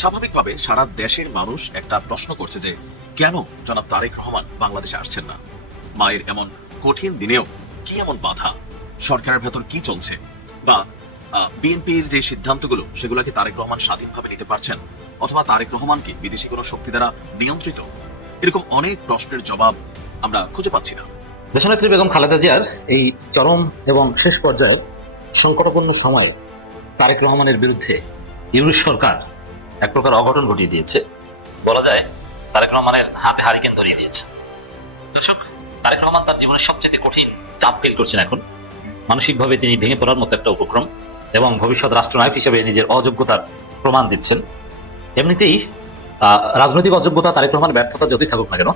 স্বাভাবিকভাবে সারা দেশের মানুষ একটা প্রশ্ন করছে যে কেন জনাব তারেক রহমান বাংলাদেশে আসছেন না। মায়ের এমন কঠিন দিনেও কি এমন বাধা, সরকারের ভেতর কি চলছে, বা বিএনপির যে সিদ্ধান্তগুলো সেগুলো কি তারেক রহমান স্বাধীনভাবে নিতে পারছেন, অথবা তারেক রহমান কি বিদেশি কোনো শক্তি দ্বারা নিয়ন্ত্রিত? এরকম অনেক প্রশ্নের জবাব আমরা খুঁজে পাচ্ছি না। দেশনেত্রী বেগম খালেদা জিয়ার এই চরম এবং শেষ পর্যায়ে সংকটপূর্ণ সময়ে তারেক রহমানের বিরুদ্ধে ইউনুস সরকার এক প্রকার অঘটন ঘটিয়ে দিয়েছে। বলা যায় তারেক রহমানের হাতে হারিকেন ধরিয়ে দিয়েছে। দর্শক, তারেক রহমান তার জীবনের সবচেয়ে কঠিন চাপ ফিল করছেন এখন। মানসিকভাবে তিনি ভেঙে পড়ার মতো একটা উপক্রম এবং ভবিষ্যৎ রাষ্ট্রনায়ক হিসেবে নিজের অযোগ্যতার প্রমাণ দিচ্ছেন। এমনিতেই রাজনৈতিক অযোগ্যতা, তারেক রহমান ব্যর্থতা যতই থাকুক না কেন,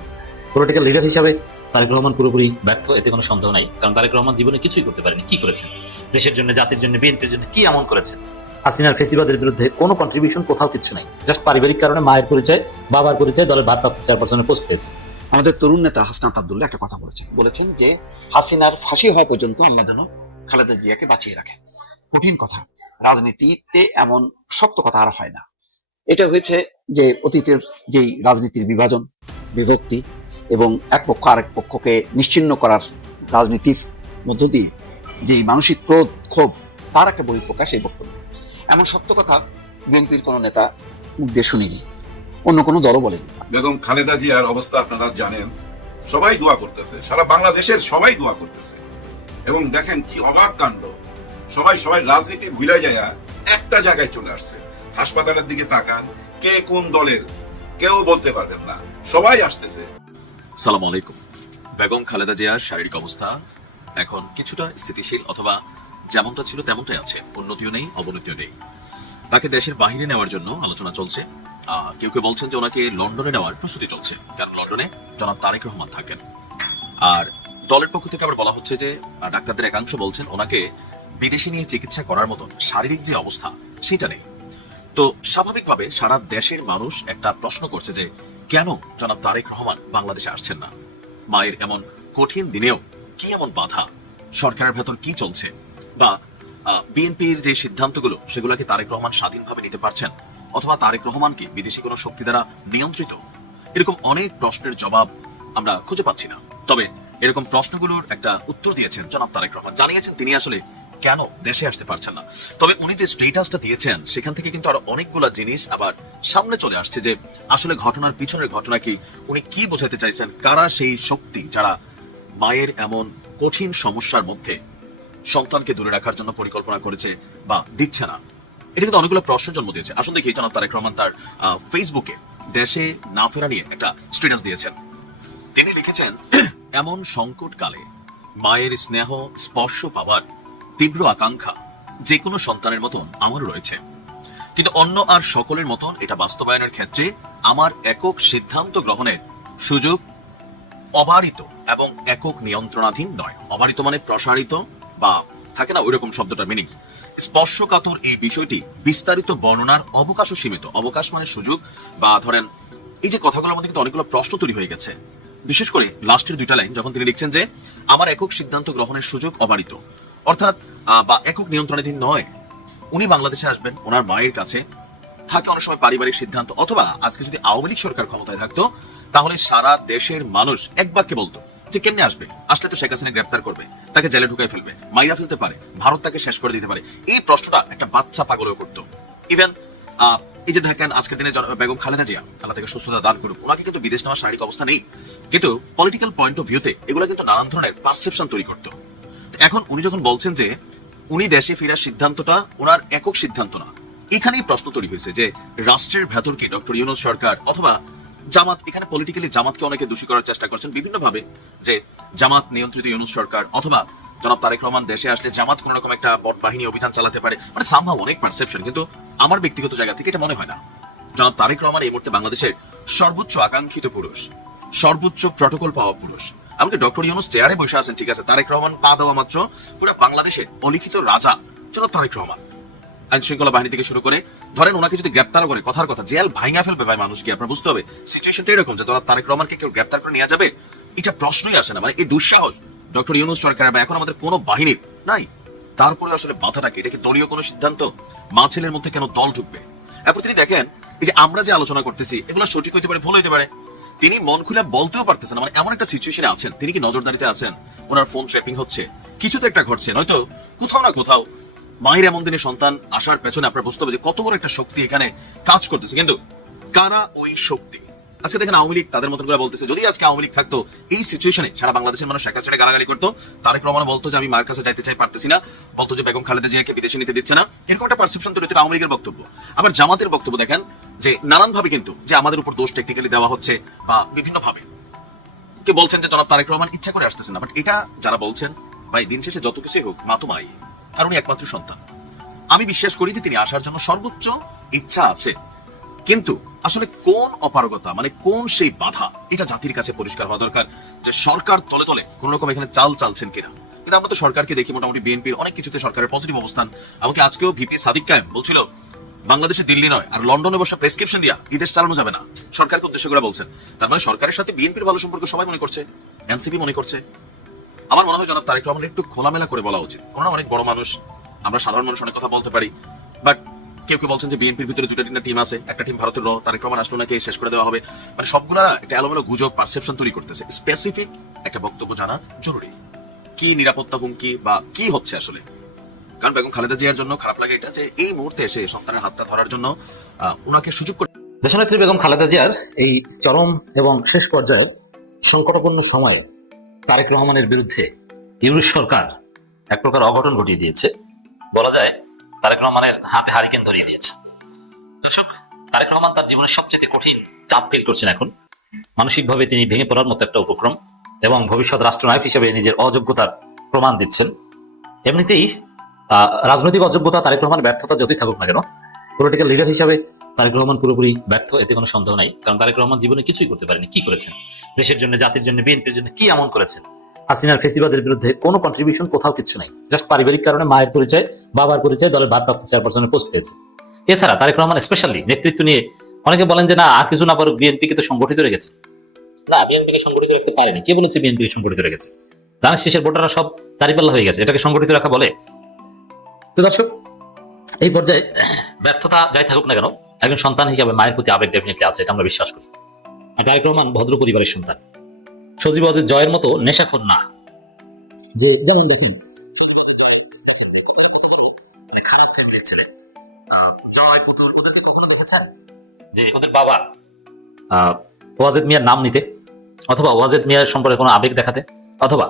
পলিটিক্যাল লিডার হিসাবে তারেক রহমান পুরোপুরি ব্যর্থ, এতে কোনো সন্দেহ নাই। কারণ তারেক রহমান জীবনে কিছুই করতে পারেনি। কি করেছেন? দেশের জন্য, জাতির জন্য, বিএনপির জন্য কি এমন করেছেন? হাসিনার ফেসিবাদের বিরুদ্ধে কোনো কন্ট্রিবিউশন কোথাও কিছু নাই। জাস্ট পারিবারিক কারণে মায়ের পরিচয়, বাবার পরিচয়, দলের ভারপ্রাপ্ত চেয়ারপারসনের পোস্ট পেয়েছে। আমাদের তরুণ নেতা হাসনাত আব্দুল্লাহ একটা কথা বলেছেন যে হাসিনার ফাঁসি হওয়া পর্যন্ত আল্লাহ যেন খালেদা জিয়াকে বাঁচিয়ে রাখেন। কঠিন কথা, রাজনীতিতে এমন শক্ত কথা আর হয় না। এটা হয়েছে যে অতীতের যেই রাজনীতির বিভাজন, বিভক্তি এবং এক পক্ষ আরেক পক্ষকে নিশ্চিহ্ন করার রাজনীতির মধ্য দিয়ে যেই মানসিক ক্রোধ, ক্ষোভ, তার একটা বহিঃপ্রকাশ এই বক্তব্য। এমন শক্ত কথা বিএনপির কোনো নেতা মুখ দিয়ে শুনিনি, অন্য কোনো দলও বলেনি। বেগম খালেদা জিয়ার অবস্থা আপনারা জানেন, সবাই দোয়া করতেছে, সারা বাংলাদেশের সবাই দোয়া করতেছে। এবং দেখেন কি অবাক কাণ্ড, সবাই রাজনীতি ভুলে যায় একটা জায়গায় চলে আসছে। হাসপাতালের দিকে তাকান, কে কোন দলের কেউ বলতে পারবেন না, সবাই আসতেছে। সালাম আলাইকুম। বেগম খালেদা জিয়ার শারীরিক অবস্থা এখন কিছুটা স্থিতিশীল, অথবা যেমনটা ছিল তেমনটাই আছে, উন্নতিও নেই, অবনতিও নেই। তাকে দেশের বাহিরে নেওয়ার জন্য আলোচনা চলছে। কেউ কেউ বলছেন যে ওনাকে লন্ডনে নেওয়ার প্রস্তুতি চলছে, কারণ লন্ডনে জনাব তারেক রহমান থাকেন। আর দলের পক্ষ থেকে আবার বলা হচ্ছে যে ডাক্তারদের একাংশ বলছেন ওনাকে বিদেশে নিয়ে চিকিৎসা করার মতন শারীরিক যে অবস্থা সেটা নেই। তো স্বাভাবিকভাবে সারা দেশের মানুষ একটা প্রশ্ন করছে যে কেন জনাব তারেক রহমান বাংলাদেশে আসছেন না। মায়ের এমন কঠিন দিনেও কি এমন বাধা, সরকারের ভেতর কি চলছে, বা বিএনপির যে সিদ্ধান্তগুলো সেগুলো কি তারেক রহমান স্বাধীনভাবে নিতে পারছেন, অথবা তারেক রহমান কি বিদেশি কোনো শক্তি দ্বারা নিয়ন্ত্রিত? এরকম অনেক প্রশ্নের জবাব আমরা খুঁজে পাচ্ছি না। তবে এরকম প্রশ্নগুলোর একটা উত্তর দিয়েছেন জনাব তারেক রহমান, জানিয়েছেন তিনি আসলে কেন দেশে আসতে পারছেন না। তবে উনি যে স্টেটাসটা দিয়েছেন সেখান থেকে কিন্তু আরো অনেকগুলা জিনিস আবার সামনে চলে আসছে যে আসলে ঘটনার পিছনের ঘটনা কি, উনি কি বোঝাতে চাইছেন, কারা সেই শক্তি যারা মায়ের এমন কঠিন সমস্যার মধ্যে সন্তানকে দূরে রাখার জন্য পরিকল্পনা করেছে বা দিচ্ছে না। এটা কিন্তু অনেকগুলো প্রশ্ন জন্ম দিয়েছে। আসুন দেখি জনাব তারেক রহমান তার ফেসবুকে দেশে না ফেরা নিয়ে একটা স্ট্যাটাস দিয়েছেন। তিনি লিখেছেন, এমন সংকটকালে মায়ের স্নেহ স্পর্শ পাওয়ার তীব্র আকাঙ্ক্ষা যে কোনো সন্তানের মতন আমারও রয়েছে, কিন্তু অন্য আর সকলের মতন এটা বাস্তবায়নের ক্ষেত্রে আমার একক সিদ্ধান্ত গ্রহণের সুযোগ অবারিত এবং একক নিয়ন্ত্রণাধীন নয়। অবারিত মানে প্রসারিত, বা থাকে না ওইরকম শব্দটার মিনিংস। স্পর্শকাতর এই বিষয়টি বিস্তারিত বর্ণনার অবকাশও সীমিত। অবকাশ মানে সুযোগ, বা ধরেন এই যে কথাগুলোর মধ্যে কিন্তু অনেকগুলো প্রশ্ন তৈরি হয়ে গেছে। বিশেষ করে লাস্টের দুইটা লাইন যখন তিনি লিখছেন যে আমার একক সিদ্ধান্ত গ্রহণের সুযোগ অবারিত, অর্থাৎ বা একক নিয়ন্ত্রণাধীন নয়। উনি বাংলাদেশে আসবেন, ওনার মায়ের কাছে থাকে অনেক সময় পারিবারিক সিদ্ধান্ত, অথবা আজকে যদি আওয়ামী লীগ সরকার ক্ষমতায় থাকতো তাহলে সারা দেশের মানুষ এক বাক্যে বলতো যে কেমনে আসবে, আসলে তো শেখ হাসিনা গ্রেপ্তার করবে, তাকে জেলে ঢুকাই ফেলবে, মাইরা ফেলতে পারে, ভারত তাকে শেষ করে দিতে পারে। এই প্রশ্নটা একটা বাচ্চা পাগলও করতো। ইভেন এই যে দেখেন আজকের দিনে বেগম খালেদা জিয়া, আল্লাহ তাকে সুস্থতা দান করুক, ওনাকে কিন্তু বিদেশ নেওয়ার শারীরিক অবস্থা নেই, কিন্তু পলিটিক্যাল পয়েন্ট অফ ভিউতে এগুলো কিন্তু নানান ধরনের পারসেপশন তৈরি করতো। এখন উনি যখন বলছেন যে উনি দেশে ফেরার সিদ্ধান্তটা ওনার একক সিদ্ধান্ত না, এখানেই প্রশ্ন তৈরি হয়েছে যে রাষ্ট্রের ভেতর কি ডক্টর ইউনূস সরকার অথবা জামাত, এখানে পলিটিক্যালি জামাতকে অনেকে দোষী করার চেষ্টা করছেন বিভিন্ন ভাবে, যে জামাত নিয়ন্ত্রিত ইউনূস সরকার, অথবা জনাব তারেক রহমান দেশে আসলে জামাত কোন রকম একটা বট বাহিনী অভিযান চালাতে পারে, মানে সামহাউ অনেক পারসেপশন। কিন্তু আমার ব্যক্তিগত জায়গা থেকে এটা মনে হয় না। জনাব তারেক রহমান এই মুহূর্তে বাংলাদেশের সর্বোচ্চ আকাঙ্ক্ষিত পুরুষ, সর্বোচ্চ প্রটোকল পাওয়া পুরুষ। আমাকে ডক্টর ইউনূস চেয়ারে বসে আছেন, ঠিক আছে, তারেক রহমান পা দেওয়া মাত্র পুরো বাংলাদেশের অলিখিত রাজা জনাব তারেক রহমান। আইন শৃঙ্খলা বাহিনী থেকে শুরু করে ধরেন ওনাকে যদি গ্রেপ্তার করে, কথার কথা জেল ভাঙা ফেলবে ভাই মানুষকে। আপনার বুঝতে হবে সিচুয়েশনটা এরকম যে জনাব তারেক রহমানকে কেউ গ্রেপ্তার করে নিয়ে যাবে, এটা প্রশ্নই আসে না। মানে এই দুঃসাহস ডক্টর ইউনূস সরকার বা এখন আমাদের কোনো বাহিনীর নাই। তারপরে আসলে মাথাটাকে, এটা কি দলীয় কোনো সিদ্ধান্ত? মা ছেলের মধ্যে কেন দল ঢুকবে? এরপর তিনি দেখেন এই যে আমরা যে আলোচনা করতেছি এগুলো সঠিক হইতে পারে, ভুল হইতে পারে, তিনি মন খুলে বলতেও পারতেছেন না। মানে এমন একটা সিচুয়েশনে আছেন, তিনি কি নজরদারিতে আছেন, ওনার ফোন ট্র্যাপিং হচ্ছে, কিছু তো একটা ঘটছে, নয়তো কোথাও না কোথাও মায়ের এমন দিনে সন্তান আসার পেছনে আপনার বুঝতে হবে যে কত বড় একটা শক্তি এখানে কাজ করতেছে। কিন্তু কারা ওই শক্তি? আজকে দেখেন আওয়ামী লীগ তাদের মতন করে বলতেছে, যদি আজকে আওয়ামী লীগ থাকতো এই সিচুয়েশনে সারা বাংলাদেশের মানুষ শেখ হাসিনা গালাগালি করতো, তারেক রহমান বলতো যে আমি মার কাছে যাইতে চাই, পারতেছি না, বলতো যে বেগম খালেদা জিয়াকে বিদেশে নিতে দিচ্ছে না, এরকম একটা পারসেপশন তৈরি হতো আওয়ামী লীগের বক্তব্য। আবার জামাতের বক্তব্য দেখেন যে নানান ভাবে কিন্তু যে আমাদের উপর দোষ টেকনিক্যালি দেওয়া হচ্ছে বা বিভিন্ন ভাবে কে বলছেন যে জনাব তারেক রহমান ইচ্ছা করে আসতেছেন না। বাট এটা যারা বলছেন, ভাই দিন শেষে যত কিছুই হোক মা তো মাই, আর উনি একমাত্র সন্তান। আমি বিশ্বাস করি যে তিনি আসার জন্য সর্বোচ্চ ইচ্ছা আছে, কিন্তু আসলে কোন অপারগতা, মানে কোন সেই বাধা, এটা জাতির কাছে পরিষ্কার হওয়া দরকার যে সরকার তলে তলে কোন রকম এখানে চাল চালছেন কিনা। কিন্তু আমরা তো সরকারকে দেখি মোটামুটি বিএনপির অনেক কিছুতে সরকারের পজিটিভ অবস্থান। আমাকে আজকেও ভিপি সাদিক কায়েম বলছিল বাংলাদেশে দিল্লি নয় আর লন্ডনে বসে প্রেসক্রিপশন দিয়া এই দেশ চালানো যাবে না, সরকারকে উদ্দেশ্য করে বলছেন। তার মানে সরকারের সাথে বিএনপির ভালো সম্পর্ক সবাই মনে করছে, এনসিপি মনে করছে। আমার মনে হয় জনাব তারেক রহমান একটু খোলামেলা করে বলা উচিত। ওনারা অনেক বড় মানুষ, আমরা সাধারণ মানুষ অনেক কথা বলতে পারি, বাট কেউ কেউ বলছেন যে বিএনপির ভিতরে দুটা তিনটা টিম আছে, একটা টিম ভারতের তারেক রহমান আসলো নাকি শেষ করে দেওয়া হবে, মানে সবগুলা একটা এলোমেলো গুজব পারসেপশন তৈরি করতেছে। স্পেসিফিক একটা বক্তব্য জানা জরুরি, কি নিরাপত্তা হুমকি বা কি হচ্ছে আসলে। কারণ বেগম খালেদা জিয়ার জন্য খারাপ লাগে এটা যে এই মুহূর্তে এসে সন্তানের হাতটা ধরার জন্য ওনাকে সুযোগ করে। দেশনেত্রী বেগম খালেদা জিয়ার এই চরম এবং শেষ পর্যায়ের সংকটাপন্ন সময়ে তারেক রহমানের বিরুদ্ধে ইউরোপ সরকার এক প্রকার অঘটন ঘটিয়ে দিয়েছে। বলা যায় তারেক রহমানের হাতে হারিকেন ধরিয়ে দিয়েছে। দর্শক, তারেক রহমান তার জীবনের সবচেয়ে কঠিন চাপ ফিল করছেন এখন। মানসিকভাবে তিনি ভেঙে পড়ার মতো একটা উপক্রম এবং ভবিষ্যৎ রাষ্ট্রনায়ক হিসেবে নিজের অযোগ্যতার প্রমাণ দিচ্ছেন। এমনিতেই রাজনৈতিক অযোগ্যতা, তারেক রহমান ব্যর্থতা যতই থাকুক না কেন, পলিটিক্যাল লিডার হিসাবে তারেক রহমান পুরোপুরি ব্যর্থ, এতে কোনো সন্দেহ নাই। কারণ তারেক রহমান জীবনে কিছুই করতে পারেনি। কি করেছেন? দেশের জন্য, জাতির জন্য, বিএনপির জন্য কি এমন করেছেন? হাসিনার ফেসিবাদের বিরুদ্ধে কোনো কন্ট্রিবিউশন কোথাও কিছু নাই। জাস্ট পারিবারিক কারণে মায়ের পরিচয়, বাবার পরিচয়, দলের ভারপ্রাপ্ত চেয়ারপারসনের পোস্ট পেয়েছে। এছাড়া তারেক রহমান স্পেশালি নেতৃত্ব নিয়ে অনেকে বলেন যে না আর কিছু না পারুক, বিএনপিকে তো সংগঠিত রেখেছে। না, বিএনপিকে সংগঠিত রাখতে পারেনি। কে বলেছে বিএনপিকে সংগঠিত রেখেছে? ধানের শীষের ভোটাররা সব দাঁড়িপাল্লা হয়ে গেছে, এটাকে সংগঠিত রাখা বলে? তো দর্শক, এই পর্যায়ে ব্যর্থতা যাই থাকুক না কেন, একজন সন্তান হিসাবে মায়ের প্রতি আবেগ ডেফিনেটলি আছে, এটা আমরা বিশ্বাস করি। আর তারেক রহমান ভদ্র পরিবারের সন্তান, সজীব ওয়াজেদ জয়ের মতো নেশাখোর না। যে যেমন দেখুন যে ওদের বাবা ওয়াজেদ মিয়ার নাম নিতে, অথবা ওয়াজেদ মিয়ার সম্পর্কে কোনো আবেগ দেখাতে, অথবা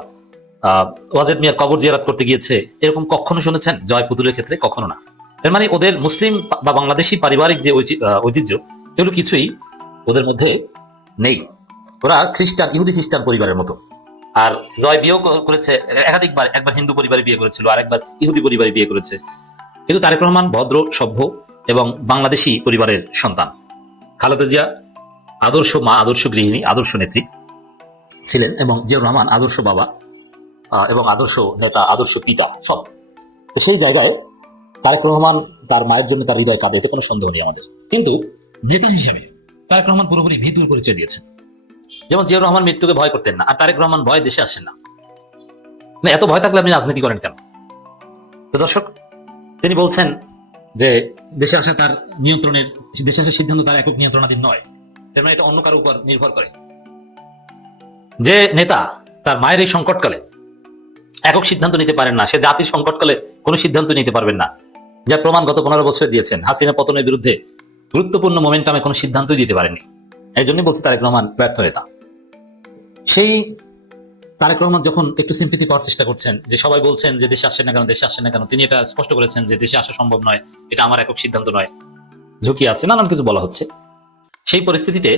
ওয়াজেদ মিয়ার কবর জিয়ারত করতে গিয়েছে, এরকম কখনো শুনেছেন জয় পুতুলের ক্ষেত্রে? কখনো না। এর মানে ওদের মুসলিম বা বাংলাদেশি পারিবারিক যে ঐতিহ্য, এগুলো কিছুই ওদের মধ্যে নেই। ওরা খ্রিস্টান, ইহুদি খ্রিস্টান পরিবারের মতো। আর জয় বিয়েও করেছে একাধিকবার, একবার হিন্দু পরিবারে বিয়ে করেছিল, আর একবার ইহুদি পরিবারে বিয়ে করেছে। কিন্তু তারেক রহমান ভদ্র, সভ্য এবং বাংলাদেশি পরিবারের সন্তান। খালেদা জিয়া আদর্শ মা, আদর্শ গৃহিণী, আদর্শ নেত্রী ছিলেন, এবং জিয়াউর রহমান আদর্শ বাবা এবং আদর্শ নেতা, আদর্শ পিতা, সব। সেই জায়গায় তারেক রহমান তার মায়ের জন্য তার হৃদয় কাঁদে, এতে কোনো সন্দেহ নেই আমাদের। কিন্তু নেতা হিসেবে তারেক রহমান পুরোপুরি ভীতুর পরিচয় দিয়েছেন। যেমন জিয়াউর রহমান মৃত্যুকে ভয় করতেন না, আর তারেক রহমান ভয় দেশে আসেন না। এত ভয় থাকলে আপনি রাজনীতি করেন কেন? তো দর্শক, তিনি বলছেন যে দেশে আসা তার নিয়ন্ত্রণের, দেশে আসার সিদ্ধান্ত তার একক নিয়ন্ত্রণাধীন নয়, এর মানে এটা অন্য কারো উপর নির্ভর করে। যে নেতা তার মায়ের এই সংকটকালে একক সিদ্ধান্ত নিতে পারেন না, সে জাতির সংকটকালে কোনো সিদ্ধান্ত নিতে পারবেন না, যার প্রমাণ গত 15 বছরে দিয়েছেন। হাসিনা পতনের বিরুদ্ধে গুরুত্বপূর্ণ মোমেন্টামে কোনো সিদ্ধান্তই দিতে পারেননি। এই জন্যই বলছে তারেক রহমান ব্যর্থ নেতা। সেই তারেক রহমান যখন একটু সিম্পথি পাওয়ার চেষ্টা করছেন, যে সবাই বলছেন যে দেশে আসেন না কেন, দেশে আসেন না কেন, তিনি এটা স্পষ্ট করেছেন যে দেশে আসা সম্ভব নয়, এটা আমার একক সিদ্ধান্ত নয়, ঝুঁকি আছে, নানান কিছু বলা হচ্ছে। সেই পরিস্থিতিতে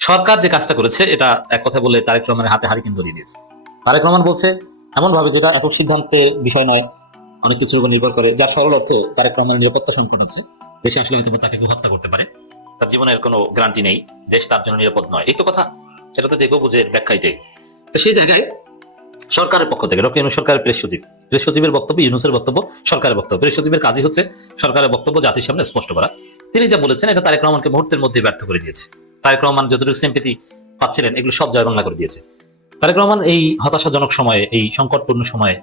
সরকার যে কাজটা করেছে, এটা এক কথা বলে তারেক রহমানের হাতে হারিকেন ধরিয়ে দিয়েছে। তারেক রহমান বলছে এমন ভাবে যেটা একক সিদ্ধান্তের বিষয় নয়, অনেক কিছুর উপর নির্ভর করে, যার সরল অর্থ তারেক রহমানের নিরাপত্তা সংকট আছে। দেশে আসলে হয়তো তাকে কেউ হত্যা করতে পারে, তার জীবনের কোনো গ্যারান্টি নেই, দেশ তার জন্য নিরাপদ নয়, এই তো কথা। সেটা তো যে কেউ বুঝে, ব্যাখ্যা এটাই। তো সেই জায়গায় সরকারের পক্ষ থেকে ডক্টর ইউনূস সরকারের প্রেস সচিবের বক্তব্য, ইউনূসের বক্তব্য, সরকারের বক্তব্য, প্রেস সচিবের কাজই হচ্ছে সরকারের বক্তব্য জাতির সামনে স্পষ্ট করা। তিনি যা বলেছেন এটা তারেক রহমানকে মুহূর্তের মধ্যে ব্যর্থ করে দিয়েছে। তারেক রহমান যতটুকু সিম্পথি পাচ্ছিলেন, এগুলো সব জয় বাংলা করে দিয়েছে। তারেক রহমান এই হতাশাজনক সময়ে, এই সংকটপূর্ণ সময়ে,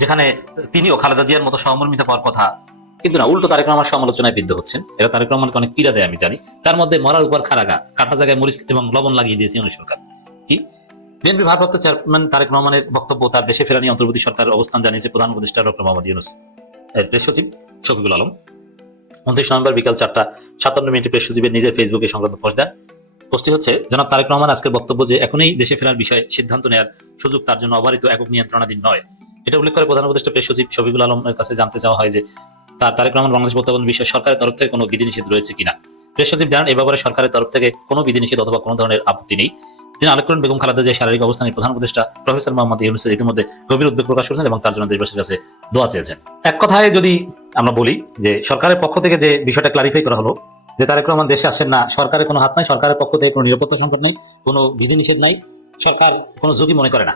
যেখানে তিনিও খালেদা জিয়ার মতো সহমর্মিতা পাওয়ার কথা, কিন্তু না, উল্টো তারেক রহমান সমালোচনায় বিদ্ধ হচ্ছেন। এরা তারেক রহমানকে অনেক পীড়া দেয় আমি জানি, তার মধ্যে মরার উপর খারাগা, কাটা জায়গায় মরিচ এবং লবণ লাগিয়ে দিয়েছে ইউনূস সরকার। কি বিএনপি ভারপ্রাপ্ত চেয়ারম্যান তারেক রহমানের বক্তব্য, তার দেশে ফেরা নিয়ে অন্তর্বর্তী সরকারের অবস্থান জানিয়েছে প্রধান উপদেষ্টা ডক্টর মোহাম্মদ ইউনূস। প্রেস সচিব শফিকুল আলম 29 নভেম্বর বিকাল 4:57 প্রেস সচিবের নিজের ফেসবুকে সংক্রান্ত পোস্ট দেন। পোস্টটি হচ্ছে, জনাব তারেক রহমান আজকের বক্তব্য যে এখনই দেশে ফেরার বিষয়ে সিদ্ধান্ত নেওয়ার সুযোগ তার জন্য অবারিত একক নিয়ন্ত্রণাধীন নয়। এটা উল্লেখ করে প্রধান উপদেষ্টা প্রেস সচিব শফিকুল আলমের কাছে জানতে চাওয়া হয় যে তারেক রহমান বাংলাদেশ প্রত্যাবর্তন বিষয়ে সরকারের তরফ থেকে কোনো বিধিনিষেধ রয়েছে কিনা। প্রেস সচিব জানান, এ ব্যাপারে সরকারের তরফ থেকে কোনো বিধিনিষেধ অথবা কোনো ধরনের আপত্তি নেই। তিনি আলোক করেন বেগম খালেদা জিয়ার শারীরিক অবস্থানে প্রধান উপদেষ্টা প্রফেসর মোহাম্মদ ইউনূস ইতিমধ্যে গভীর উদ্বেগ প্রকাশ করেছেন এবং তার জন্য দেশবাসীর কাছে দোয়া চেয়েছেন। এক কথায় যদি আমরা বলি যে সরকারের পক্ষ থেকে যে বিষয়টা ক্লারিফাই করা হলো যে তারেক রহমান দেশে আসেন না, সরকারের কোনো হাত নাই, সরকারের পক্ষ থেকে কোনো নিরাপত্তা সংকট নেই, কোনো বিধিনিষেধ নাই, সরকার কোনো ঝুঁকি মনে করে না।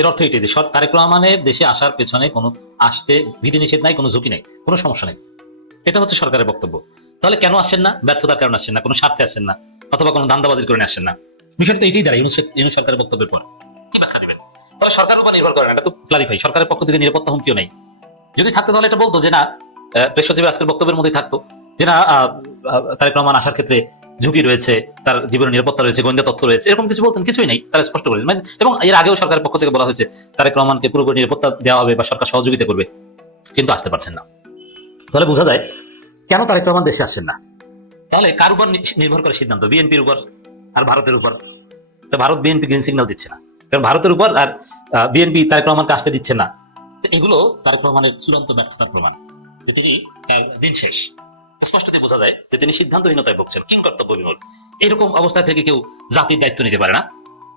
এর অর্থ এটাই যে তারেক রহমানের দেশে আসার পেছনে কোনো আসতে বিধিনিষেধ নাই, কোনো ঝুঁকি নেই, কোনো সমস্যা নেই। এটা হচ্ছে সরকারের বক্তব্য। তাহলে কেন আসছেন না? ব্যর্থতার কারণে আসছেন না, কোনো স্বার্থে আসছেন না, অথবা কোনো ধান্দাবাজির কারণে আসছেন না। বিষয়টা তো এটাই দাঁড়ায় ইউনূস সরকারের বক্তব্যের পর। কি ব্যাখ্যা দিবেন? তাহলে সরকারের উপর নির্ভর করে না, এটা তো ক্লারিফাই। সরকারের পক্ষ থেকে নিরাপত্তা হুমকিও নেই। যদি থাকতো তাহলে এটা বলতো যে না, প্রেস সচিবের আজকের বক্তব্যের মধ্যেই থাকতো যে না, তারেক রহমান আসার ক্ষেত্রে ঝুঁকি রয়েছে, তার জীবনের নিরাপত্তা রয়েছে, গোয়েন্দা তথ্য রয়েছে, এরকম কিছু বলতেন। কিছুই নেই, তারা স্পষ্ট করেছেন। এবং এর আগেও সরকারের পক্ষ থেকে বলা হয়েছে তারেক রহমানকে পুরোপুরি নিরাপত্তা দেওয়া হবে বা সরকার সহযোগিতা করবে, কিন্তু আসতে পারছেন না। তাহলে বোঝা যায় কেন তারেক রহমান দেশে আসছেন না। তাহলে কার উপর নির্ভর করে সিদ্ধান্ত? বিএনপির উপর আর ভারতের উপর। তো ভারত বিএনপি গ্রিন সিগন্যাল দিচ্ছে না, কারণ ভারতের উপর আর বিএনপি তারেক রহমানকে আসতে দিচ্ছে না। এগুলো তারেক রহমানের চূড়ান্ত ব্যর্থতার প্রমাণ যে তিনি দিন শেষ। স্পষ্টতই বোঝা যায় যে তিনি সিদ্ধান্তহীনতায় ভুগছেন, কিংকর্তব্যবিমূঢ়। এরকম অবস্থা থেকে কেউ জাতির দায়িত্ব নিতে পারে না।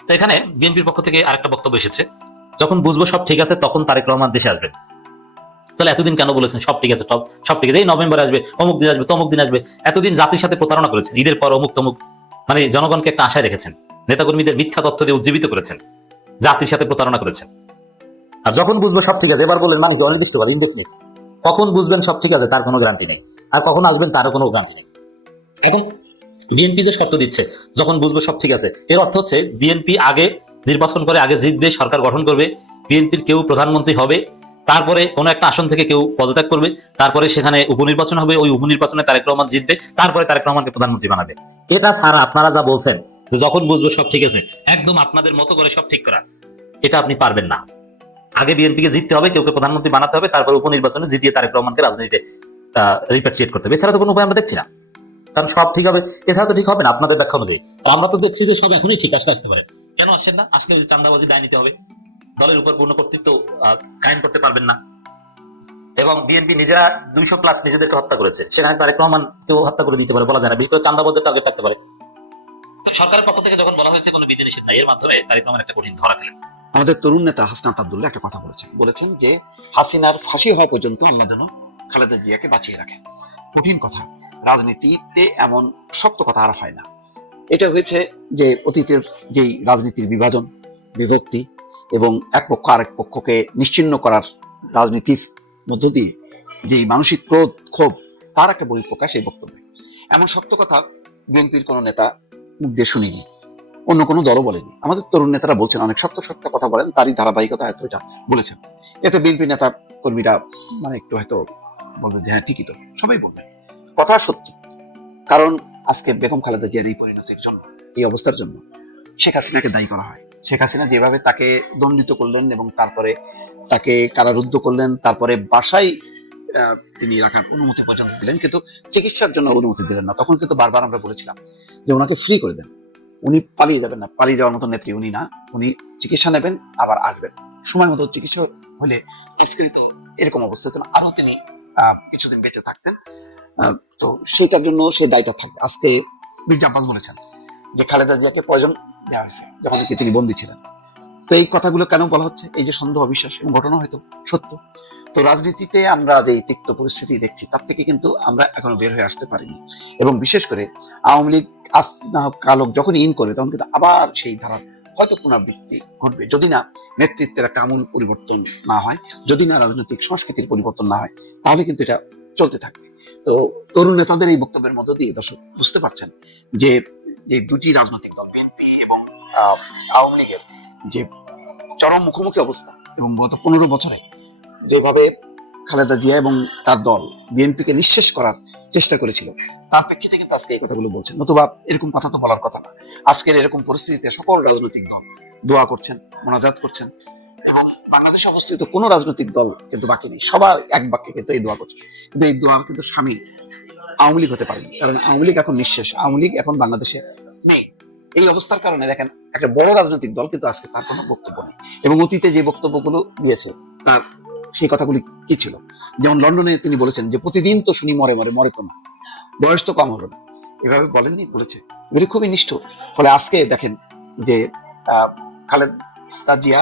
তো এখানে বিএনপির পক্ষ থেকে আরেকটা বক্তব্য এসেছে, যখন বুঝবো সব ঠিক আছে তখন তারেক রহমান দেশে আসবেন। তাহলে এতদিন কেন বলেছেন সব ঠিক আছে, সব ঠিক আছে, এই নভেম্বরে আসবে, অমুক দিন আসবে, তমুক দিন আসবে? এতদিন জাতির সাথে প্রতারণা করেছেন, ঈদের পর অমুক তমুক, মানে জনগণকে একটা আশায় রেখেছেন, নেতাকর্মীদের মিথ্যা তথ্য দিয়ে উজ্জীবিত করেছেন, জাতির সাথে প্রতারণা করেছেন। আর যখন বুঝবো সব ঠিক আছে, এবার বললেন মানে অনির্দিষ্টকাল, ইনডেফিনিট। কখন বুঝবেন সব ঠিক আছে তার কোনো গ্যারান্টি নেই, আর কখন আসবেন তারও কোনো গ্যারান্টি নেই। এখন বিএনপি যে শর্ত দিচ্ছে যখন বুঝবো সব ঠিক আছে, এর অর্থ হচ্ছে বিএনপি আগে নির্বাচন করে আগে জিতবে, সরকার গঠন করবে, বিএনপির কেউ প্রধানমন্ত্রী হবে, তারপরে কোনো একটা আসন থেকে কেউ পদত্যাগ করবে, তারপরে সেখানে উপনির্বাচন হবে, ওই উপনির্বাচনে তারেক রহমান জিতবে, তারপরে তারেক রহমানকে প্রধানমন্ত্রী বানাবে। এটা ছাড়া আপনারা যা বলছেন যে যখন বুঝবো সব ঠিক আছে, একদম আপনাদের মতো করে সব ঠিক করা, এটা আপনি পারবেন না। আগে বিএনপিকে জিততে হবে, কেউকে প্রধানমন্ত্রী বানাতে হবে, তারপর উপনির্বাচনে জিতিয়ে তারেক রহমানকে রাজনীতিতে রিপ্যাট্রিয়েট করতে হবে। এছাড়া তো কোনো উপায় আমরা দেখছি না, কারণ সব ঠিক হবে এছাড়া তো ঠিক হবে না আপনাদের ব্যাখ্যা অনুযায়ী। আমরা তো দেখছি যে সব এখনই ঠিক আসতে পারে। কেন আসেন না? আসলে চাঁদাবাজি দায় নিতে হবে, দলের উপর পূর্ণ কর্তৃত্ব কায়েম করতে পারবেন না। এবং বিএনপি নিজেরা 200+ নিজেদেরকে হত্যা করেছে, সেখানে তারেক রহমান কেউ হত্যা করে দিতে পারে বলা যায় না, বিশেষ করে চাঁদাবাজদের টার্গেট থাকতে পারে। সরকারের পক্ষ থেকে যখন বলা হয়েছে কোনো বিধিনিষেধ নাই, এর মাধ্যমে তারেক রহমান একটা কঠিন ধরা খেলেন। আমাদের তরুণ নেতা হাসনাত আব্দুল্লাহ একটা কথা বলেছেন যে হাসিনার ফাঁসি হওয়া পর্যন্ত আল্লাহ যেন খালেদা জিয়াকে বাঁচিয়ে রাখেন। কঠিন কথা, রাজনীতিতে এমন শক্ত কথা আর হয় না। এটা হয়েছে যে অতীতের যেই রাজনীতির বিভাজন, বিভক্তি এবং এক পক্ষ আরেক পক্ষকে নিশ্চিহ্ন করার রাজনীতির মধ্য দিয়ে যেই মানসিক ক্রোধ ক্ষোভ, তার একটা বহিঃপ্রকাশ এই বক্তব্যে। এমন শক্ত কথা বিএনপির কোনো নেতা মুখ দিয়ে শুনিনি, অন্য কোনো দলও বলেনি। আমাদের তরুণ নেতারা বলছেন, অনেক শক্ত শক্ত কথা বলেন, তারই ধারাবাহিকতা হয়তো এটা বলেছেন। এতে বিএনপি নেতা কর্মীরা মানে একটু হয়তো বলবেন যে হ্যাঁ ঠিকই তো, সবাই বলবেন, কথা সত্য। কারণ আজকে বেগম খালেদা জিয়ার এই পরিণতির জন্য, এই অবস্থার জন্য শেখ হাসিনাকে দায়ী করা হয়। শেখ হাসিনা যেভাবে তাকে দণ্ডিত করলেন এবং তারপরে তাকে কারারুদ্ধ করলেন, তারপরে বাসায় তিনি রাখার অনুমতি পর্যন্ত দিলেন, কিন্তু চিকিৎসার জন্য অনুমতি দিলেন না। তখন কিন্তু বারবার আমরা বলেছিলাম যে ওনাকে ফ্রি করে দেন, উনি পালিয়ে যাবেন না, পালিয়ে যাওয়ার মতো নেত্রী উনি না, উনি চিকিৎসা নেবেন আবার আসবেন, সময় মতো চিকিৎসা হলে আজকে তো এরকম অবস্থা হতো না, আরো তিনি কিছুদিন বেঁচে থাকতেন। তো সেটার জন্য সেই দায়টা থাকবে। আজকে মির্জা আব্বাস বলেছেন যে খালেদা জিয়াকে পয়জন দেওয়া হয়েছে যখন নাকি তিনি বন্দী ছিলেন। তো এই কথাগুলো কেন বলা হচ্ছে? এই যে সন্দেহ, অবিশ্বাস এবং ঘটনা হয়তো সত্য। তো রাজনীতিতে আমরা যে তিক্ত পরিস্থিতি দেখছি তার থেকে কিন্তু আমরা এখনো বের হয়ে আসতে পারিনি। এবং বিশেষ করে আওয়ামী লীগ কালক যখন ইন করবে তখন কিন্তু আবার সেই ধারার হয়তো পুনরাবৃত্তি ঘটবে, যদি না নেতৃত্বের একটা আমূল পরিবর্তন না হয়, যদি না রাজনৈতিক সংস্কৃতির পরিবর্তন না হয়, তাহলে কিন্তু এটা চলতে থাকবে। তো তরুণ নেতাদের এই বক্তব্যের মধ্য দিয়ে দর্শক বুঝতে পারছেন যে যে দুটি রাজনৈতিক দল বিএনপি এবং আওয়ামী লীগের যে চরম মুখোমুখি অবস্থা এবং গত 15 বছরে যেভাবে খালেদা জিয়া এবং তার দল বিএনপিকে নিঃশেষ করার চেষ্টা করেছিল, তার প্রেক্ষিতে কিন্তু আজকে এই কথাগুলো বলছেন। নতুবা এরকম কথা তো বলার কথা না। আজকের এরকম পরিস্থিতিতে সকল রাজনৈতিক দল দোয়া করছেন, মোনাজাত করছেন, এবং বাংলাদেশে অবস্থিত কোনো রাজনৈতিক দল কিন্তু বাকি নেই, সবার এক বাক্যে কিন্তু এই দোয়া করছে। কিন্তু এই দোয়ার কিন্তু সামিল আওয়ামী লীগ হতে পারেনি, কারণ আওয়ামী লীগ এখন নিঃশেষ, আওয়ামী লীগ এখন বাংলাদেশে নেই। এই অবস্থার কারণে দেখেন একটা বড় রাজনৈতিক দল কিন্তু আজকে তার কোনো বক্তব্য নেই, এবং অতীতে যে বক্তব্যগুলো দিয়েছে তার সেই কথাগুলি কি ছিল। যেমন লন্ডনে তিনি বলেছেন যে প্রতিদিন তো শুনি মরে মরে, মরে তো না, বয়স তো কম হলো না, এভাবে বলেননি, বলেছে। এগুলি খুবই নিষ্ঠুর। ফলে আজকে দেখেন যে খালেদা জিয়া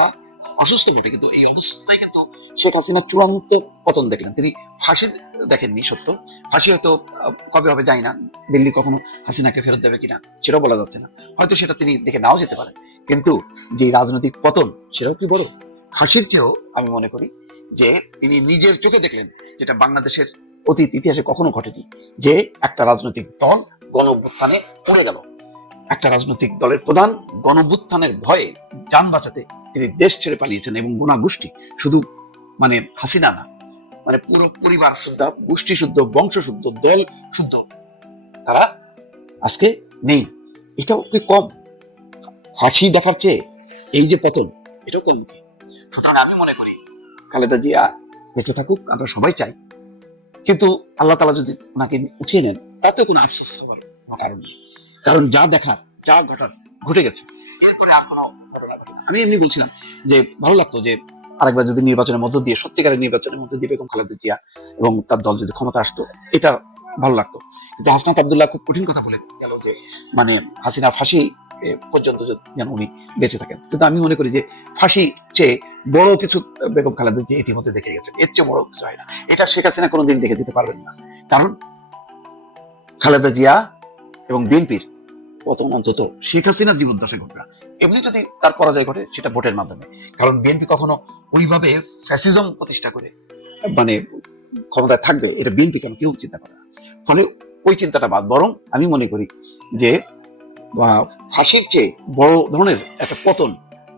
অসুস্থ বটে, কিন্তু এই অবস্থায় কিন্তু শেখ হাসিনা চূড়ান্ত পতন দেখলেন। তিনি ফাঁসি দেখেননি সত্য, ফাঁসি হয়তো কবে হবে জানি না, দিল্লি কখনো হাসিনাকে ফেরত দেবে কিনা সেটাও বলা যাচ্ছে না, হয়তো সেটা তিনি দেখে নাও যেতে পারেন। কিন্তু যে রাজনৈতিক পতন সেটাও কি বড়? ফাঁসির চেয়েও আমি মনে করি যে তিনি নিজের চোখে দেখলেন, যেটা বাংলাদেশের অতীত ইতিহাসে কখনো ঘটেনি, যে একটা রাজনৈতিক দল গণ অভ্যুত্থানে পড়ে গেল। একটা রাজনৈতিক দলের প্রধান গণ অভ্যুত্থানের ভয়ে যান বাঁচাতে তিনি দেশ ছেড়ে পালিয়েছেন, এবং গোনা গোষ্ঠী, শুধু মানে হাসিনা না, মানে পুরো পরিবার শুদ্ধ, গোষ্ঠী শুদ্ধ, বংশ শুদ্ধ, দল শুদ্ধ, তারা আজকে নেই। এটাও কি কম? ফাঁসি দেখার চেয়ে এই যে পতন, এটাও কম কি? সুতরাং আমি মনে করি খালেদা জিয়া বেঁচে থাকুক, আমরা সবাই চাই, কিন্তু আল্লাহ তাআলা যদি ওনাকে উঠিয়ে নেন তাতে কোনো আফসোস হওয়ার কোনো কারণ নেই, কারণ যা দেখার, যা ঘটার ঘটে গেছে। এরপরে আর কোনো ঘটনা ঘটে না। আমি এমনি বলছিলাম যে ভালো লাগতো যে আরেকবার যদি নির্বাচনের মধ্য দিয়ে, সত্যিকারের নির্বাচনের মধ্যে দিয়ে বেগম খালেদা জিয়া এবং তার দল যদি ক্ষমতা আসতো, এটা ভালো লাগতো। কিন্তু হাসনাত আব্দুল্লাহ খুব কঠিন কথা বলে গেল যে মানে হাসিনার ফাঁসি পর্যন্ত যেন উনি বেঁচে থাকেন। কিন্তু আমি মনে করি যে ফাঁসি চেয়ে বড় কিছু বেগম খালেদা জিয়া ইতিমধ্যে দেখে গেছেন, এর চেয়ে বড় কিছু হয় না। এটা শেখ হাসিনা কোনোদিন দেখে দিতে পারবেন না, কারণ খালেদা জিয়া এবং বিএনপির পতন অন্তত শেখ হাসিনার জীবদ্দশায় ঘটবে না। এমনি যদি তার পরাজয় ঘটে সেটা ভোটের মাধ্যমে, কারণ বিএনপি কখনো ওইভাবে ফ্যাসিজম প্রতিষ্ঠা করে মানে ক্ষমতায় থাকবে এটা বিএনপি কেন কেউ চিন্তা করে না। ফলে ওই চিন্তাটা বাদ, বরং আমি মনে করি যে ফাঁসির চেয়ে বড় ধরনের একটা পতন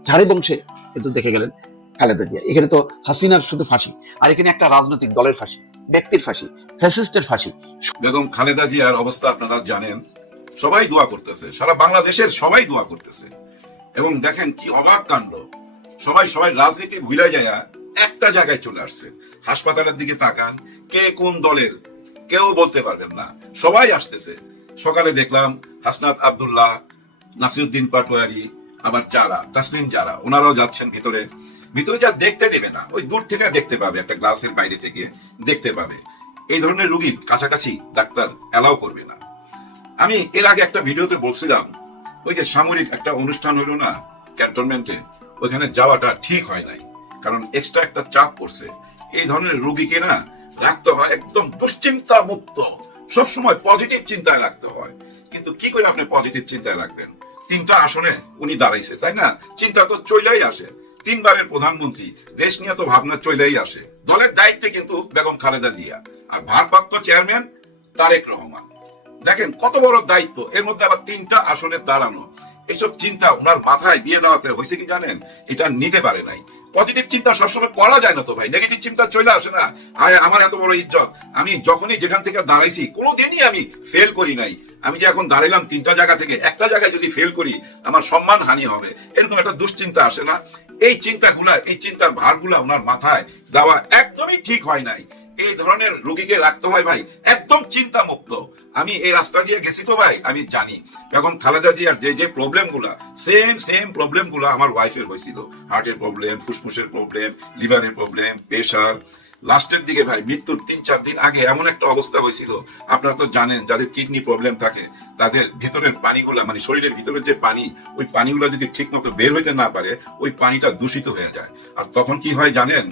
ঝাড়ি বংশে কিন্তু দেখে গেলেন খালেদা জিয়া। এখানে তো হাসিনার শুধু ফাঁসি, আর এখানে একটা রাজনৈতিক দলের ফাঁসি, ব্যক্তির ফাঁসি, ফ্যাসিস্টের ফাঁসি। বেগম খালেদা জিয়ার অবস্থা আপনারা জানেন, সবাই দোয়া করতেছে, সারা বাংলাদেশের সবাই দোয়া করতেছে। এবং দেখেন কি অবাক কাণ্ড, সবাই সবাই রাজনীতি ভুলে যায় একটা জায়গায় চলে আসছে। হাসপাতালের দিকে তাকান, কে কোন দলের কেউ বলতে পারবেন না, সবাই আসতেছে। সকালে দেখলাম হাসনাত আব্দুল্লাহ, নাসিরউদ্দিন পাটোয়ারি, আবার যারা তাসমিন যারা, ওনারাও যাচ্ছেন ভিতরে। ভিতরে যা দেখতে দেবে না, ওই দূর থেকে দেখতে পাবে, একটা গ্লাসের বাইরে থেকে দেখতে পাবে। এই ধরনের রুগীর কাছাকাছি ডাক্তার অ্যালাউ করবে না। আমি এর আগে একটা ভিডিওতে বলছিলাম, ওই যে সামরিক একটা অনুষ্ঠান হলো না ক্যান্টনমেন্টে, ওইখানে যাওয়াটা ঠিক হয় নাই, কারণ এক্সট্রা একটা চাপ পড়ছে। এই ধরনের রুগীকে না রাখতে হয় একদম দুশ্চিন্তা মুক্ত, সবসময় পজিটিভ চিন্তায় রাখতে হয়। কিন্তু কি করে আপনি পজিটিভ চিন্তায় রাখবেন? 3টা আসনে উনি দাঁড়াইছে, তাই না? চিন্তা তো চলেই আসে। 3বারের প্রধানমন্ত্রী, দেশ নিয়ে তো ভাবনা চলেই আসে। দলের দায়িত্বে কিন্তু বেগম খালেদা জিয়া, আর ভারপ্রাপ্ত চেয়ারম্যান তারেক রহমান। দেখেন কত বড় দায়িত্ব, এর মধ্যে আবার 3টা আসনে দাঁড়ানো। এইসব চিন্তা ওনার মাথায় দিয়ে দেওয়াতে হয়েছে কি জানেন, এটা নিতে পারে নাই। পজিটিভ চিন্তা সবসময় করা যায় না তো ভাই, নেগেটিভ চিন্তা চলে আসে না। আয় আমার এত বড় ইজ্জত, আমি যখনই যেখান থেকে দাঁড়াইছি কোনোদিনই আমি ফেল করি নাই। আমি যে এখন দাঁড়াইলাম 3টা জায়গা থেকে, একটা জায়গায় যদি ফেল করি আমার সম্মান হানি হবে, এরকম একটা দুশ্চিন্তা আসে না? এই চিন্তাগুলা, এই চিন্তার ভারগুলা ওনার মাথায় দেওয়া একদমই ঠিক হয় নাই। এই ধরনের রোগীকে রাখতে হয় ভাই একদম চিন্তা মুক্ত। আমি এই রাস্তা দিয়ে গেছি তো ভাই, আমি জানি এখন খালেদা জিয়ার যে প্রবলেম গুলা, সেম প্রবলেম গুলা আমার ওয়াইফের হয়েছিল। হার্টের প্রবলেম, ফুসফুসের প্রবলেম, লিভারের প্রবলেম, প্রেশার। লাস্টের দিকে ভাই মৃত্যুর 3-4 দিন আগে এমন একটা অবস্থা হয়েছিল, আপনারা তো জানেন যাদের কিডনি প্রবলেম থাকে তাদের ভিতরের পানিগুলা, মানে শরীরের ভিতরের যে পানি, ওই পানিগুলা যদি ঠিক মতো বের হইতে না পারে ওই পানিটা দূষিত হয়ে যায়। আর তখন কি হয় জানেন,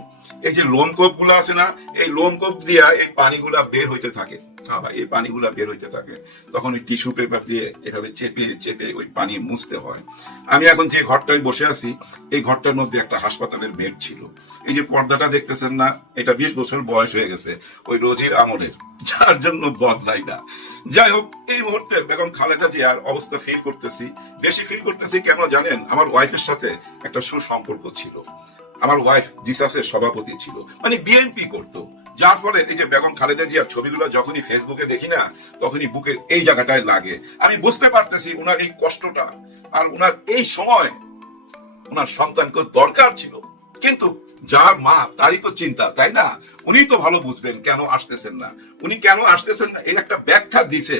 এই যে লোমকূপ গুলা আছে না, এই লোমকূপ দিয়া এই পানিগুলা বের হইতে থাকে। এই পানিগুলা বের হইতে থাকে, তখন ওই টিস্যু পেপার দিয়ে এভাবে চেপে চেপে ওই পানি মুছতে হয়। আমি এখন যে ঘরটায় বসে আছি, এই ঘরটার মধ্যে একটা হাসপাতালের বেড ছিল। এই যে পর্দাটা দেখতেছেন না, এটা 20 বছর বয়স হয়ে গেছে, ওই রোজির আমলের, যার জন্য বদলাই না। যাই হোক, এই মুহূর্তে বেগম খালেদা জিয়ার অবস্থা ফিল করতেছি, বেশি ফিল করতেছি কেন জানেন, আমার ওয়াইফের সাথে একটা সুসম্পর্ক ছিল। আমার ওয়াইফ জিসাসের সভাপতি ছিল, মানে বিএনপি করতো। যার ফলে এই যে বেগম খালেদা জিয়ার ছবিগুলো যখনই ফেসবুকে দেখি না, তখনই বুকের এই জায়গাটায় লাগে। আমি বুঝতে পারতেছি উনার এই কষ্টটা, আর উনার এই সময় উনার সন্তানকে দরকার ছিল, কিন্তু যার মা তারই তো চিন্তা, তাই না? উনি তো ভালো বুঝবেন কেন আসতেছেন না, উনি কেন আসতেছেন না এর একটা ব্যাখ্যা দিছে।